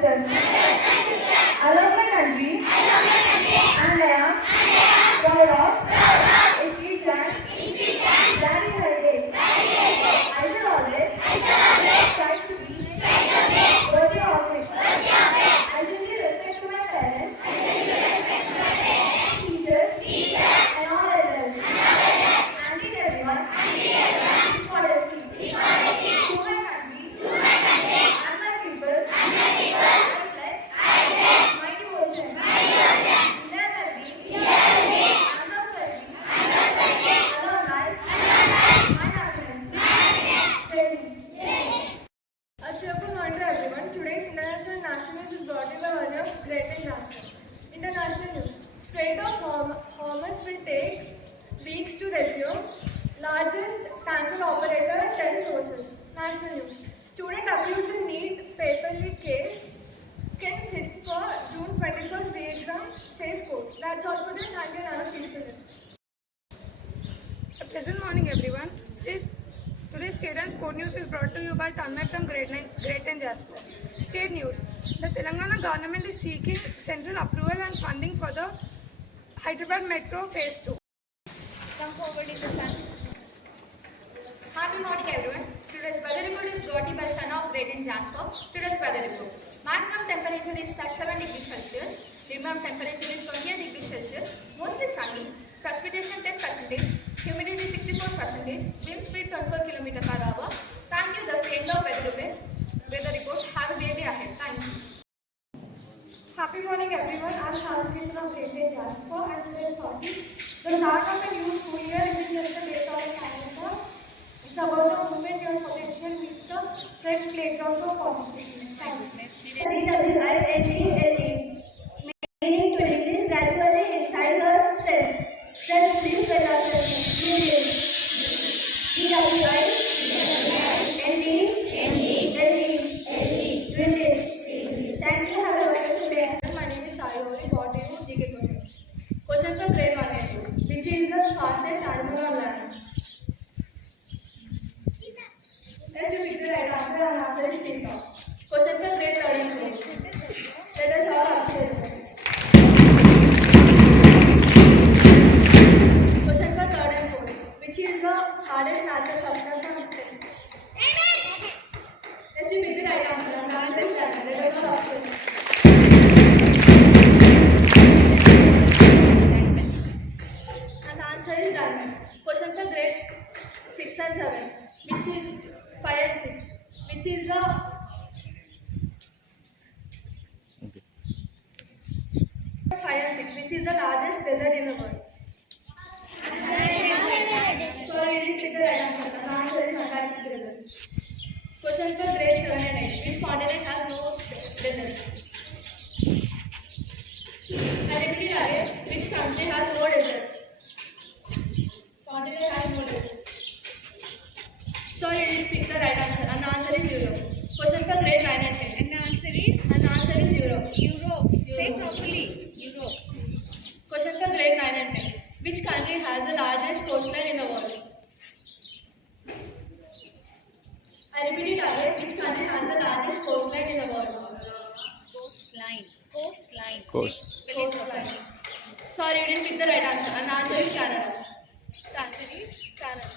sisters. I love my country and I am proud of its rich land, grand heritage. I will always strive to be worthy of it. I will give respect to my parents, teachers, and all elders, and in everyone, equality. To my country and my people, I pledge my devotion. Never be unworthy, alone lies, my happiness. Steady. A cheerful morning to everyone. Today's international national news is brought in the honor of Great and Jasper. International news. Strait of Hormuz will take weeks to resume. Largest tanker operator tells sources. National news. Student accused in NEET paper leak case can sit for June 21st re-exam, says court. That's all for today. Thank you and have a peaceful day. A pleasant morning, everyone. Today's State and Sport News is brought to you by Tanmay from Great and Jasper. State News. The Telangana government is seeking central approval and funding for the Hyderabad Metro Phase 2. Come forward in the sun. Happy morning, everyone. Today's weather report is brought to you by Son of Great and Jasper. Today's weather report. Maximum temperature is 37 degrees Celsius. Minimum temperature is 28 degrees Celsius. Mostly sunny. Precipitation 10%. Humidity 64%. Wind speed 24 km per hour. Thank you. That's the end of weather report. Have a great day ahead. Thank you. Happy morning, everyone. I'm Shanti from Great and Jasper, and today's topic: the start of a new school year isn't just a date on the calendar. It's about the movement your potential meets the fresh playgrounds of possibilities. Thank you. Meaning to increase gradually in size or strength. Strength please with us. Thank you. Have a wonderful day. My name is Sayori. What do you GK question? Question for grade 1 and 2. Which is the fastest animal on land? Let's you pick the right answer and answer is cheetah. Question for grade 3 and 4. Let us all answer. Question for 3rd and 4th. Which is the hardest natural substance on earth? Let's you pick the right answer and answer is granite. Let us all answer. Question for grade 6 and 7, which is 5 and 6, which is the 5 and 6, which is the largest desert in the world. So it is the right answer. The answer is Antarctic desert. Question for grade 7 and 8, which continent has no desert? I repeat it again. Which country has no desert? Continent has no desert. So you didn't pick the right answer, and the answer is Europe. Question for grade 9 and 10. And the answer is? And the answer is Europe. Europe. Say properly. Europe. Question for grade 9 and 10. Which country has the largest coastline in the world? I repeat it again. Which country has the largest coastline in the world? Coastline. Coastline. Coast. Spell it properly. Sorry, you didn't pick the right answer, and the answer is Canada. The answer is Canada.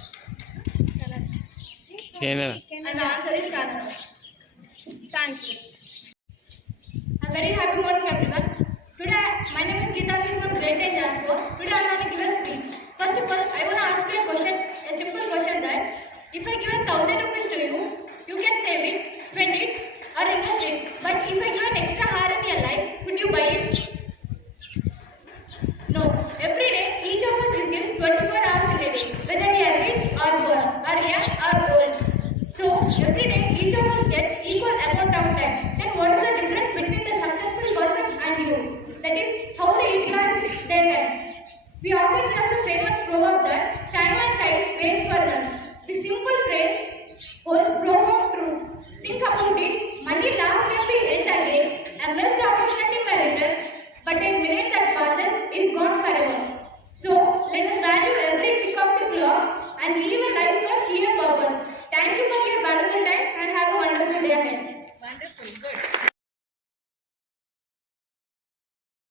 Canada. Canada. And the answer is Canada. Thank you. A very happy morning, everyone. Today, my name is Geeta from Great and Jasper. Today, I am going to give a speech. First of all, I want to ask you a question, a simple question that if I give 1,000 rupees to you, you can save it, spend it, or invest it. But if I give an extra hour in your life, would you buy it? No. Every day, each of us receives 24 hours in a day, whether we are rich or poor, or young or old. So, every day, each of us gets equal amount